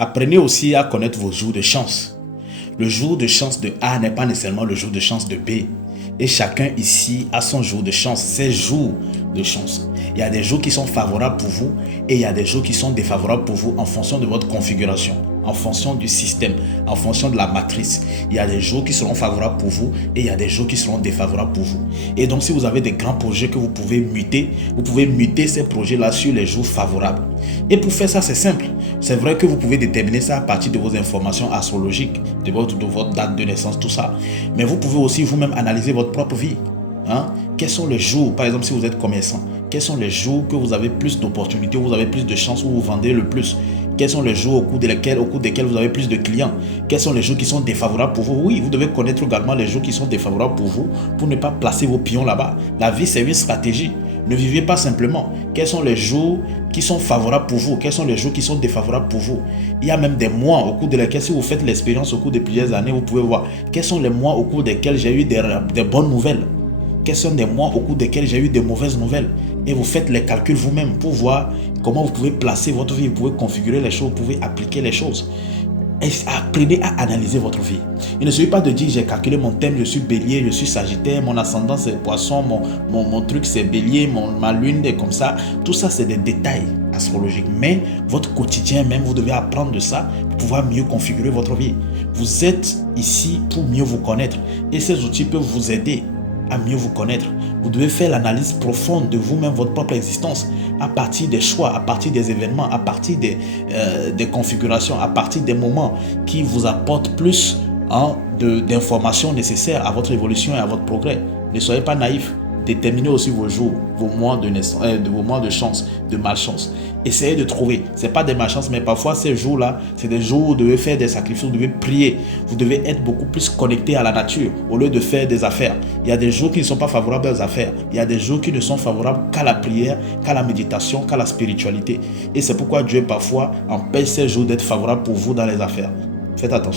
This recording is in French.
Apprenez aussi à connaître vos jours de chance. Le jour de chance de A n'est pas nécessairement le jour de chance de B. Et chacun ici a son jour de chance, ses jours de chance. Il y a des jours qui sont favorables pour vous et il y a des jours qui sont défavorables pour vous en fonction de votre configuration, en fonction du système, en fonction de la matrice. Il y a des jours qui seront favorables pour vous et il y a des jours qui seront défavorables pour vous. Et donc, si vous avez des grands projets que vous pouvez muter ces projets-là sur les jours favorables. Et pour faire ça, c'est simple. C'est vrai que vous pouvez déterminer ça à partir de vos informations astrologiques, de votre date de naissance, tout ça. Mais vous pouvez aussi vous-même analyser votre propre vie. Quels sont les jours, par exemple si vous êtes commerçant, quels sont les jours que vous avez plus d'opportunités, où vous avez plus de chances, où vous vendez le plus? Quels sont les jours au cours desquels vous avez plus de clients? Quels sont les jours qui sont défavorables pour vous? Oui, vous devez connaître également les jours qui sont défavorables pour vous pour ne pas placer vos pions là-bas. La vie, c'est une stratégie. Ne vivez pas simplement. Quels sont les jours qui sont favorables pour vous? Quels sont les jours qui sont défavorables pour vous? Il y a même des mois au cours desquels, si vous faites l'expérience au cours de plusieurs années, vous pouvez voir quels sont les mois au cours desquels j'ai eu des bonnes nouvelles. Quels sont des mois au cours desquels j'ai eu des mauvaises nouvelles. Et vous faites les calculs vous-même pour voir comment vous pouvez placer votre vie, vous pouvez configurer les choses, vous pouvez appliquer les choses. Et apprenez à analyser votre vie. Il ne suffit pas de dire j'ai calculé mon thème, je suis bélier, je suis sagittaire, mon ascendant c'est poisson, mon truc c'est bélier, ma lune est comme ça. Tout ça c'est des détails astrologiques. Mais votre quotidien même, vous devez apprendre de ça pour pouvoir mieux configurer votre vie. Vous êtes ici pour mieux vous connaître. Et ces outils peuvent vous aider à mieux vous connaître. Vous devez faire l'analyse profonde de vous-même, votre propre existence, à partir des choix, à partir des événements, à partir des configurations, à partir des moments qui vous apportent plus d'informations nécessaires à votre évolution et à votre progrès. Ne soyez pas naïfs. Déterminez aussi vos jours, vos mois de naissance, vos mois de chance, de malchance. Essayez de trouver. Ce n'est pas des malchances, mais parfois ces jours-là, c'est des jours où vous devez faire des sacrifices, vous devez prier. Vous devez être beaucoup plus connecté à la nature au lieu de faire des affaires. Il y a des jours qui ne sont pas favorables aux affaires. Il y a des jours qui ne sont favorables qu'à la prière, qu'à la méditation, qu'à la spiritualité. Et c'est pourquoi Dieu parfois empêche ces jours d'être favorables pour vous dans les affaires. Faites attention.